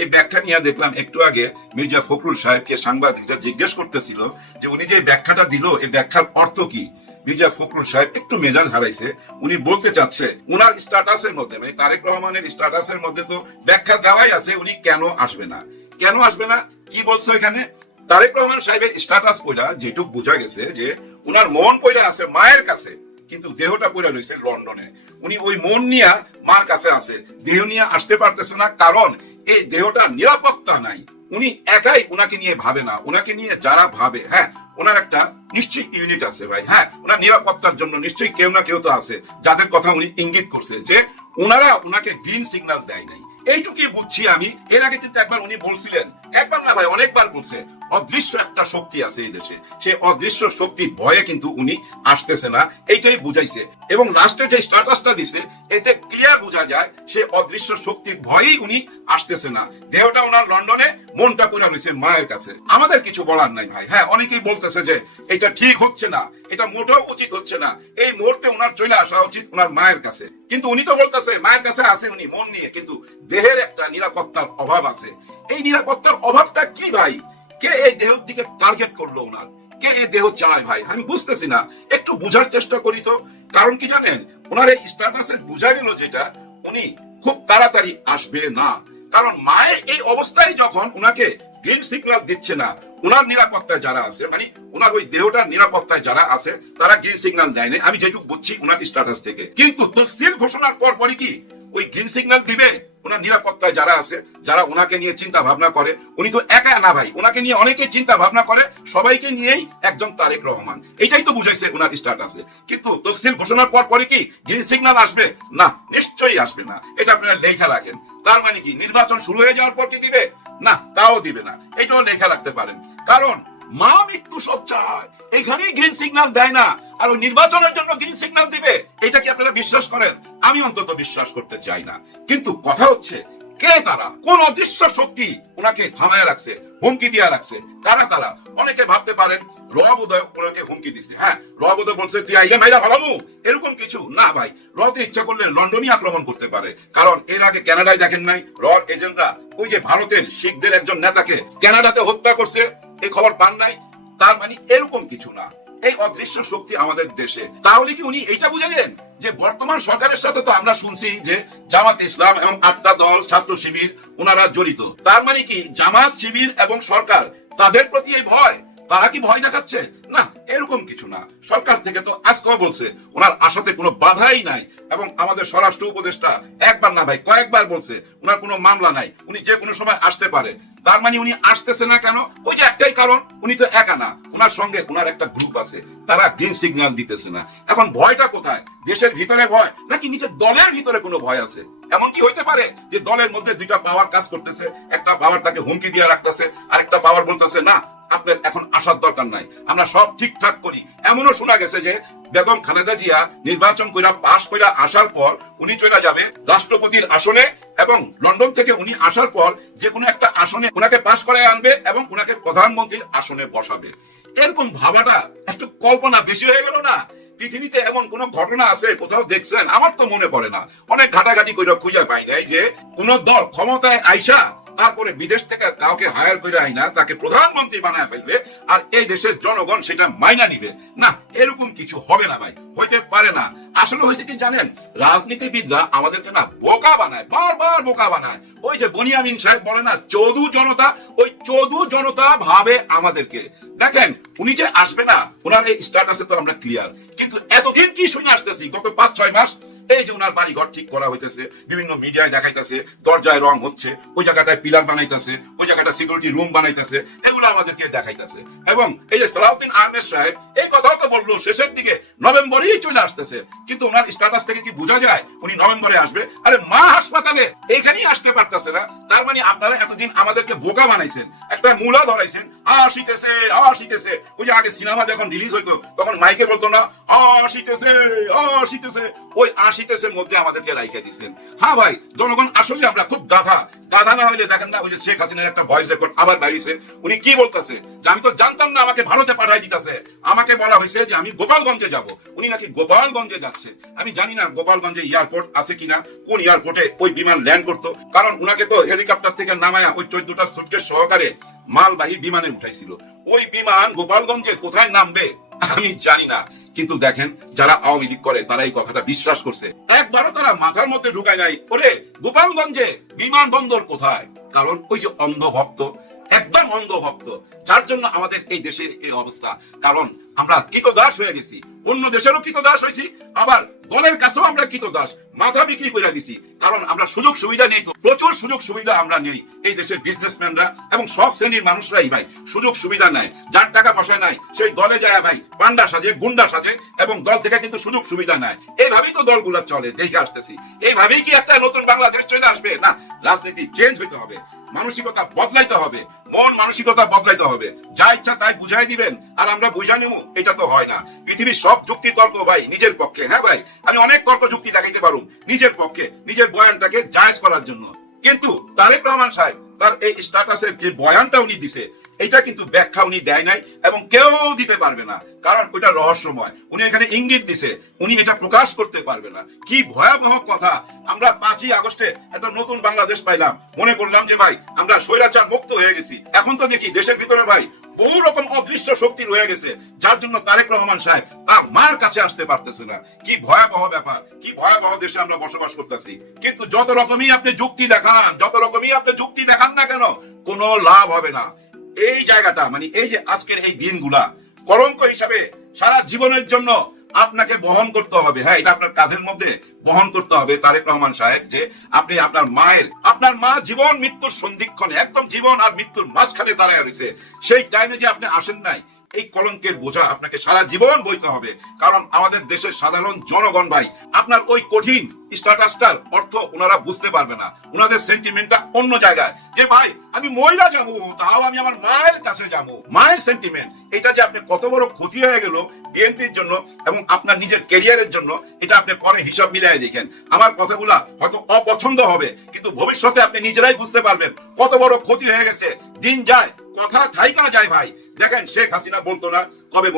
এই ব্যাখ্যা নিয়ে দেখলাম একটু আগে মির্জা ফখরুল সাহেবকে সাংবাদিকরা জিজ্ঞেস করতেছিল যে উনি যে ব্যাখ্যাটা দিল এই ব্যাখ্যার অর্থ কি। মির্জা ফখরুল সাহেব একটু মেজাজ হারাইছে, উনি বলতে চাচ্ছে উনার স্ট্যাটাসের মধ্যে, মানে তারেক রহমানের স্ট্যাটাসের মধ্যে তো ব্যাখ্যা দেওয়াই আছে উনি কেন আসবে না। কেন আসবে না কি বলছো এখানে? তারেক রহমান সাহেবের স্ট্যাটাস পড়া যেটুক বোঝা গেছে যে উনার মন পড়া আছে মায়ের কাছে, কিন্তু দেহটা পড়া রয়েছে লন্ডনে। উনি ওই মন নিয়ে মার কাছে আছে, দেহ নিয়ে আসতে পারতেছে না, কারণ এই দেহটা নিরাপত্তা নাই। উনি একাই উনাকে নিয়ে ভাবে না, উনাকে নিয়ে যারা ভাবে, হ্যাঁ ওনার একটা নিশ্চয়ই ইউনিট আছে ভাই, হ্যাঁ ওনার নিরাপত্তার জন্য নিশ্চয়ই কেউ না কেউ তো আছে যাদের কথা উনি ইঙ্গিত করছে যে ওনারা উনাকে গ্রিন সিগন্যাল দেয় নাই। এইটুকুই বুঝছি আমি। এর আগে কিন্তু একবার উনি বলছিলেন, একবার না ভাই অনেকবার বলছে, অদৃশ্য একটা শক্তি আছে এই দেশে, সেই অদৃশ্য শক্তির ভয়ে কিন্তু উনি আসতেছে না, এইটাই বুঝাইছে। এবং লাস্টে যে স্ট্যাটাসটা দিছে এতে ক্লিয়ার বোঝা যায় সে অদৃশ্য শক্তির ভয়েই উনি আসতেছে না। দেহটা ওনার লন্ডনে, মনটা পুরা রয়েছে মায়ের কাছে। আমাদের কিছু বলার নাই ভাই। হ্যাঁ অনেকেই বলতেছে যে এটা ঠিক হচ্ছে না, এটা মোটেও উচিত হচ্ছে না, এই মুহূর্তে ওনার চলে আসা উচিত ওনার মায়ের কাছে। কিন্তু উনি তো বলতেছে মায়ের কাছে আছে উনি মন নিয়ে, কিন্তু দেহের একটা নিরাপত্তার অভাব আছে। এই নিরাপত্তার অভাবটা কি ভাই? কে এই দেহের দিকে টার্গেট করলো ওনার? কে এই দেহ চায় ভাই? আমি বুঝতেছি না, একটু বুঝার চেষ্টা করি তো। কারণ কি জানেন, ওনার এই স্ট্যাটাসে বোঝা গেল যেটা উনি খুব তাড়াতাড়ি আসবে না, কারণ মায়ের এই অবস্থায় যখন উনাকে গ্রিন সিগন্যাল দিচ্ছে না, উনার নিরাপত্তায় যারা আছে, মানে উনার ওই দেহটার নিরাপত্তায় যারা আছে তারা গ্রিন সিগন্যাল দেয় না, আমি যেটুকু বুঝছি উনার স্ট্যাটাস থেকে। কিন্তু তফসিল ঘোষণার পর পরই কি ওই গ্রিন সিগন্যাল দিবে ওনার নিরাপত্তায় যারা আছে, যারা ওনাকে নিয়ে চিন্তা ভাবনা করে? উনি তো একা না ভাই, ওনাকে নিয়ে অনেকে চিন্তা ভাবনা করে, সবাইকে নিয়েই একজন তারেক রহমান, এটাই তো বুঝাইছে ওনার স্ট্যাটাসে। কিন্তু তফসিল ঘোষণার পর পরে কি গ্রিন সিগন্যাল আসবে? না, নিশ্চয়ই আসবে না। এটা আপনারা লেখা রাখেন। তার মানে কি নির্বাচন শুরু হয়ে যাওয়ার পর কি দিবে? না, তাও দিবে না। এটাও লেখা রাখতে পারেন, কারণ মা মৃত্যু সজ্জায় এখানেই গ্রিন সিগন্যাল দেয় না, আর ওই নির্বাচনের জন্য গ্রিন সিগন্যাল দিবে, এটা কি আপনারা বিশ্বাস করেন? আমি অন্তত বিশ্বাস করতে চাই না। কিন্তু কথা হচ্ছে কে তারা, কোন অদৃশ্য শক্তি ওনাকে থামায় রাখছে, হুমকি দিয়ে রাখছে? তারা অনেকে ভাবতে পারেন রব উদয় ওনাকে হুমকি দিচ্ছে। হ্যাঁ রব উদয় বলছে তুই আইলে মাইরা ভালামু, এরকম কিছু না ভাই। রতে ইচ্ছা করলে লন্ডনই আক্রমণ করতে পারে, কারণ এর আগে কানাডায় দেখেন নাই রর এজেন্টরা ওই যে ভারতের শিখদের একজন নেতাকে কানাডাতে হত্যা করছে, এই খবর পান নাই? তার মানে এরকম কিছু না, এই অদৃশ্য শক্তি আমাদের দেশে। তাহলে কি উনি এইটা বুঝাইলেন যে বর্তমান সরকারের সাথে তো আমরা শুনছি যে জামাত ইসলাম এবং 8টা দল, ছাত্র শিবির ওনারা জড়িত, তার মানে কি জামাত শিবির এবং সরকার তাদের প্রতি এই ভয়, তারা কি ভয় দেখাচ্ছে? না, এরকম কিছু না। সরকার থেকে তো আজকেও বলছে ওনার আশাতে কোনো বাধাই নাই, এবং আমাদের স্বরাষ্ট্র উপদেষ্টা একবার না ভাই কয়েকবার বলছে ওনার কোনো মামলা নাই, উনি যে কোনো সময় আসতে পারে। তার মানে উনি আসতেছে না কেন? ওই যে একটাই কারণ, উনি তো একা না, ওনার সঙ্গে ওনার একটা গ্রুপ আছে, তারা গ্রিন সিগন্যাল দিতেছে না। এখন ভয়টা কোথায়? দেশের ভিতরে ভয় নাকি নিজের দলের ভিতরে কোনো ভয় আছে? এমন কি হইতে পারে যে দলের মধ্যে দুইটা পাওয়ার কাজ করতেছে, একটা পাওয়ার তাকে হুমকি দিয়ে রাখতেছে, আরেকটা পাওয়ার বলতেছে না আপনার এখন আসার দরকার নাই, আমরা সব ঠিকঠাক করি? এমনও শোনা গেছে যে বেগম খালেদা জিয়া নির্বাচন কইরা পাশ কইরা আসার পর উনি চলে যাবে রাষ্ট্রপতির আসনে, এবং লন্ডন থেকে উনি আসার পর যে কোনো একটা আসনে উনাকে পাশ করায় আনবে এবং উনাকে প্রধানমন্ত্রীর আসনে বসাবে। এরকম ভাবাটা একটু কল্পনা বেশি হয়ে গেল না? পৃথিবীতে এমন কোন ঘটনা আছে কোথাও দেখছেন? আমার তো মনে পড়ে না। অনেক ঘাটাঘাটি কইরা খুঁজে পাই নাই যে কোন দল ক্ষমতায় আইসা তারপরে বিদেশ থেকে কাউকে হায়ার করে আইনা তাকে প্রধানমন্ত্রী বানায় ফেলবে, আর এই দেশের জনগণ সেটা মাইনা নিবে। না, এরকম কিছু হবে না ভাই, হইতে পারে না। আসলে হয়েছে কি জানেন, রাজনীতিবিদরা আমাদেরকে না বোকা বানায়, বারবার বোকা বানায়। ওই যে বনিয়ামিন সাহেব বলে না চৌধু জনতা, ওই চৌধু জনতা ভাবে আমাদেরকে। দেখেন উনি যে আসবে না, ওনার এই স্ট্যাটাসে তো আমরা ক্লিয়ার, কিন্তু এতদিন কি শুনে আসতেছি গত 5-6 মাস, এই যে উনার বাড়ি ঘর ঠিক করা হইতেছে, বিভিন্ন মিডিয়ায় দেখাইতেছে, দরজায় রং হচ্ছে, ওই জায়গাটায় পিলার বানাইতেছে, ওই জায়গাটা সিকিউরিটি রুম বানাইতেছে, এগুলো আমাদেরকে দেখাইতেছে। এবং এই যে সালাউদ্দিন আহমেদ সাহেব এই কথাও তো বললো শেষের দিকে নভেম্বরেই চলে আসতেছে, কিন্তু ওনার স্ট্যাটাস থেকে কি বোঝা যায় উনি নভেম্বরে আসবে? আরে মা হাসপাতালে এইখানেই আসতে পারতেছে না, তার মানে আপনারা এতদিন আমাদেরকে বোকা বানাইছেন, একটা মূলা ধরাইছেন, আসিতেছে আসিতেছে। ওই যে আগে সিনেমা যখন রিলিজ হইতো তখন মাইকে বলতো না আসিতেছে আসিতেছে, ওই আসিতেছের মধ্যে আমাদেরকে রাইখা দিচ্ছেন। হ্যাঁ ভাই, জনগণ আসলে আমরা খুব গাধা না হইলে দেখেন না, ওই যে শেখ হাসিনার একটা ভয়েস রেকর্ড আবার বাইরেছে, উনি কি বলতেছে যে আমি তো জানতাম না আমাকে ভারতে পাঠাই দিতেছে, আমাকে বলা হয়েছে যে আমি গোপালগঞ্জে যাব। উনি নাকি গোপালগঞ্জে যাচ্ছে। আমি জানি না গোপালগঞ্জে এয়ারপোর্ট আছে কিনা, কোন এয়ারপোর্টে ওই বিমান ল্যান্ড করতো, কারণ উনাকে তো হেলিকপ্টার থেকে নামায়া ওই 14টা সুটকেস সহকারে মালবাহী বিমানে উঠাইছিল। ওই বিমান গোপালগঞ্জে কোথায় নামবে আমি জানি না, কিন্তু দেখেন যারা আওয়ামী লীগ করে তারা এই কথাটা বিশ্বাস করছে, একবারও তারা মাথার মধ্যে ঢুকায় নাই ওরে গোপালগঞ্জে বিমানবন্দর কোথায়। কারণ ওই যে অন্ধভক্ত, একদম অন্ধভক্ত, যার জন্য আমাদের এই দেশের এই অবস্থা। কারণ আমরা কৃতদাস হয়ে গেছি, অন্য দেশেরও কৃতদাস হয়েছি, আবার দলের কাছেও আমরা কৃতদাস, মাথা বিক্রি করে দিছি। কারণ আমরা সুযোগ সুবিধা নেই, তো প্রচুর সুযোগ সুবিধা আমরা নেই। এই দেশের বিজনেসম্যানরা এবং সব শ্রেণীর মানুষরাই ভাই সুযোগ সুবিধা নেয়, যার টাকা পয়সা নাই সেই দলে যায় ভাই পান্ডা সাজে, গুন্ডা সাজে, এবং দল থেকে কিন্তু সুযোগ সুবিধা নেয়। এইভাবেই তো দলগুলো চলে, দেখে আসতেছি। এইভাবেই কি একটা নতুন বাংলাদেশ চলে আসবে? না, রাজনীতি চেঞ্জ হইতে হবে, মানসিকতা বদলাইতে হবে, মন মানসিকতা বদলাইতে হবে। যা ইচ্ছা তাই বুঝাই দিবেন আর আমরা বুঝা নেব, এটা তো হয় না। পৃথিবীর সব যুক্তি তর্ক ভাই নিজের পক্ষে। হ্যাঁ ভাই, আমি অনেক তর্ক যুক্তি দেখাইতে পারবো নিজের পক্ষে, নিজের বয়ানটাকে জায়েজ করার জন্য। কিন্তু তারেক রহমান সাহেব তার এই স্ট্যাটাসের যে বয়ানটা উনি দিছে, এটা কিন্তু ব্যাখ্যা উনি দেয় নাই এবং কেউ দিতে পারবে না, কারণ ওইটা রহস্যময়। উনি এখানে ইঙ্গিত দিছে, উনি এটা প্রকাশ করতে পারবে না। কি ভয়াবহ কথা! আমরা 5ই আগস্টে একটা নতুন বাংলাদেশ পাইলাম, মনে করলাম যে ভাই আমরা স্বৈরাচার মুক্ত হয়ে গেছি। এখন তো দেখি দেশের ভিতরে ভাই বহু রকম অদৃশ্য শক্তি রয়ে গেছে, যার জন্য তারেক রহমান সাহেব তার মার কাছে আসতে পারতেছে না। কি ভয়াবহ ব্যাপার, কি ভয়াবহ দেশে আমরা বসবাস করতেছি। কিন্তু যত রকমই আপনি যুক্তি দেখান না কেন, কোনো লাভ হবে না। এই জায়গাটা মানে এই যে আজকের এই দিনগুলা কলঙ্ক হিসাবে সারা জীবনের জন্য আপনাকে বহন করতে হবে। হ্যাঁ, এটা আপনার কাঁধের মধ্যে বহন করতে হবে তারেক রহমান সাহেব, যে আপনি আপনার মা জীবন মৃত্যুর সন্ধিক্ষণে, একদম জীবন আর মৃত্যুর মাঝখানে দাঁড়ায় রয়েছে, সেই টাইমে যে আপনি আসেন নাই, এই কলঙ্কের বোঝা আপনাকে সারা জীবন বইতে হবে। কারণ আমাদের দেশের সাধারণ জনগণ ভাই আপনার ওই কঠিন স্ট্যাটাসটার অর্থ ওনারা বুঝতে পারবে না। ওনাদের সেন্টিমেন্টটা অন্য জায়গায়, যে ভাই আমি মহিলা যাবো, তাও আমি আমার মায়ের কাছে যাবো। মায়ের সেন্টিমেন্ট, এটা যে আপনি কত বড় ক্ষতি হয়ে গেল বিএনপির জন্য এবং আপনার নিজের ক্যারিয়ারের জন্য, এটা আপনি পরে হিসাব মিলিয়ে দেখেন। আমার কথাগুলা হয়তো অপছন্দ হবে, কিন্তু ভবিষ্যতে আপনি নিজেরাই বুঝতে পারবেন কত বড় ক্ষতি হয়ে গেছে। দিন যায়, কথা থাইকা যায় ভাই। দেখেন শেখ হাসিনা বলতো না কবে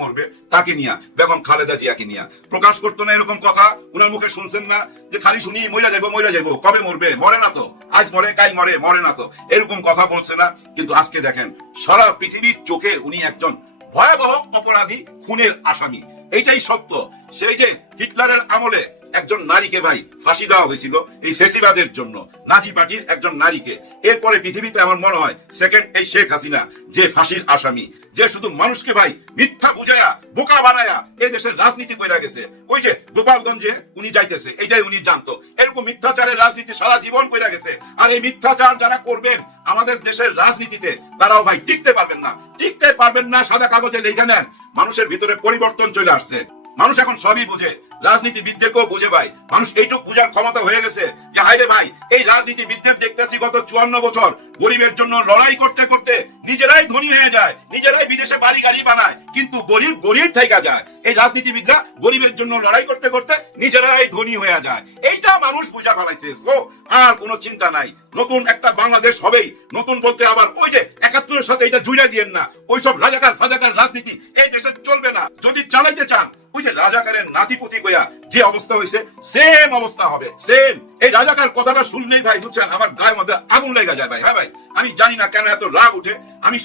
মরবে, তাকে নিয়া, বেগম খালেদা জিয়াকে নিয়া প্রকাশ করতো না এরকম কথা? উনার মুখে শুনছেন না যে খালি শুনি মইরা যাবো, কবে মরবে? মরে না তো, আজ মরে কাল মরে না তো, এরকম কথা বলছে না? কিন্তু আজকে দেখেন সারা পৃথিবীর চোখে উনি একজন ভয়াবহ অপরাধী, খুনের আসামি। এইটাই সত্য। সেই যে হিটলারের আমলে একজন নারীকে ভাই ফাঁসি দেওয়া হয়েছিল এই ফেসিবাদের জন্য, নাজি পার্টির একজন নারীকে। এরপরে পৃথিবীতে আমার মনে হয় সেকেন্ড এই শেখ হাসিনা, যে ফাঁসির আসামি, যে শুধু মানুষকে ভাই মিথ্যা বুঝায়া বোকা বানায়া এই দেশের রাজনীতি কইরা গেছে। ওই যে গোপালগঞ্জে উনি যাইতেছে, এটাই উনি জানতো। এরকম মিথ্যাচারের রাজনীতি সারা জীবন কইরা গেছে। আর এই মিথ্যাচার যারা করবেন আমাদের দেশের রাজনীতিতে, তারাও ভাই টিকতে পারবেন না। সাদা কাগজে লিখে নেন, মানুষের ভিতরে পরিবর্তন চলে আসছে। মানুষ এখন সবই বুঝে, রাজনীতিবিদদেরকেও বুঝে ভাই। মানুষ এইটুক বুঝার ক্ষমতা হয়ে গেছে যে হাইরে ভাই, এই রাজনীতিবিদদের দেখতেছি গত 54 বছর গরিবের জন্য লড়াই করতে করতে নিজেরাই ধনী হয়ে যায়, নিজেরাই বিদেশে বাড়ি গাড়ি বানায়, কিন্তু গরিব থাইকা যায়। এই রাজনীতিবিদরা গরিবের জন্য লড়াই করতে করতে নিজেরাই ধনী হয়ে যায়। এইটা মানুষ বুঝা ফেলাইছে। সো আর কোনো চিন্তা নাই, নতুন একটা বাংলাদেশ হবেই। নতুন বলতে আবার ওই যে 71-এর সাথে এটা জুড়ে দিয়েন না। ওইসব রাজাকার ফাজাকার রাজনীতি এই দেশে চলবে না। যদি চালাইতে চান, ওই যে রাজাকারের নাতিপুতি কইয়া যে অবস্থা হয়েছে, সেম অবস্থা হবে, সেম। এই রাজাকার কথাটা শুনলেই ভাই বুঝছেন আমার গায়ের মধ্যে আগুন লেগে যায় ভাই। হ্যাঁ ভাই, আমি জানি না কেন এত রাগ উঠে। আমি শুধু